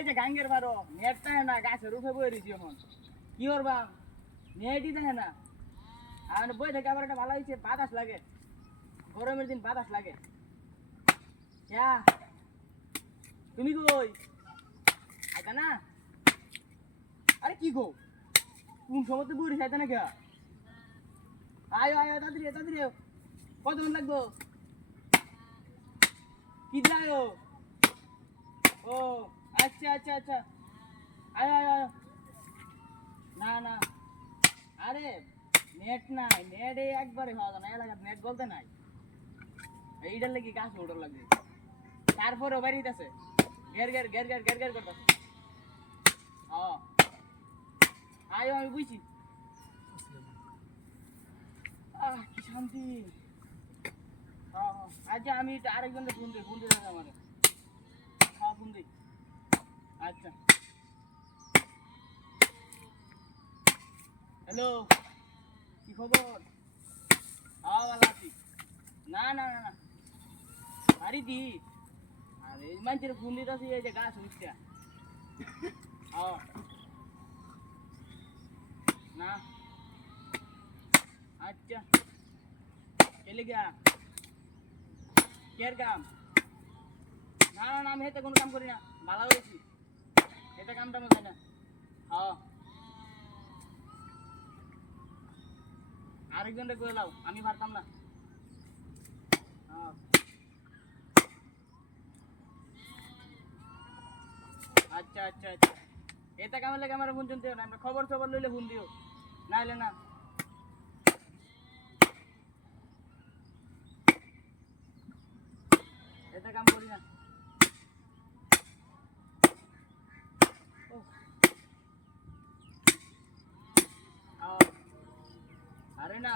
ওই যে গাঙ্গের বারো নেটটা না গাছের উপরে বয়ে রয়েছি এখন কি করবা নেটই দেখে না আর বই থেকে আবার একটা ভালো হয়েছে বাতাস লাগে গরমের দিন বাতাস লাগে তুমি কই আইতা না আরে কি গো কোন সময় তো বুড়ি খাইতে না কে আয় আয় তাড়াতাড়ি তাড়াতাড়ি কতক্ষণ লাগবো কি যায় ও আচ্ছা আচ্ছা আচ্ছা আয় আয় আয় না না আরে নেট নাই নেট একবারে হওয়া যায় না এলাকার নেট বলতে নাই এইটার লাগি গাছ ওটার লাগবে তারপরে বাড়িতেছে ঘের ঘের ঘের ঘের ঘের ঘের করতেছে আয়ো আমি বুঝছি কি শান্তি আচ্ছা আমি আরেকজনকে ফোন দিই আমার ফোন দিই আচ্ছা হ্যালো কি খবর ভালো আছি না না না না বাড়ি দি আর এই মানুষের ফোন দিতেছি এই যে গাছ হচ্ছে না আচ্ছা চলে গিয়া কের কাম না না না আমি হেতে কোনো কাম করি না ভালো হয়েছি এটা কামটা মনে না আরেকজনটা করে লাও আমি পারতাম না আচ্ছা আচ্ছা আচ্ছা এটা কামের লাগে আমার ফোন শুনতে না আমরা খবর খবর লইলে ফোন দিও না হলে না এটা কাম করি না আরে না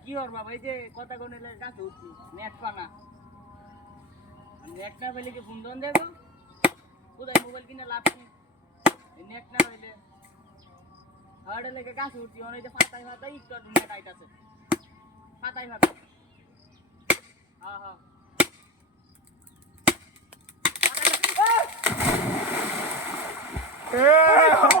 কি হর বাবা এই যে কথা কোনে গাছ উঠছি নেট পানা নেট না পেলে কি ফোন দন দেবো কোথায় মোবাইল কিনে লাভ নেই নেট না হইলে হাড়ে লেগে গাছ উঠছি অনেক যে ফাতাই ফাতাই একটু নেট আইতাছে ফাতাই ফাতাই হ্যাঁ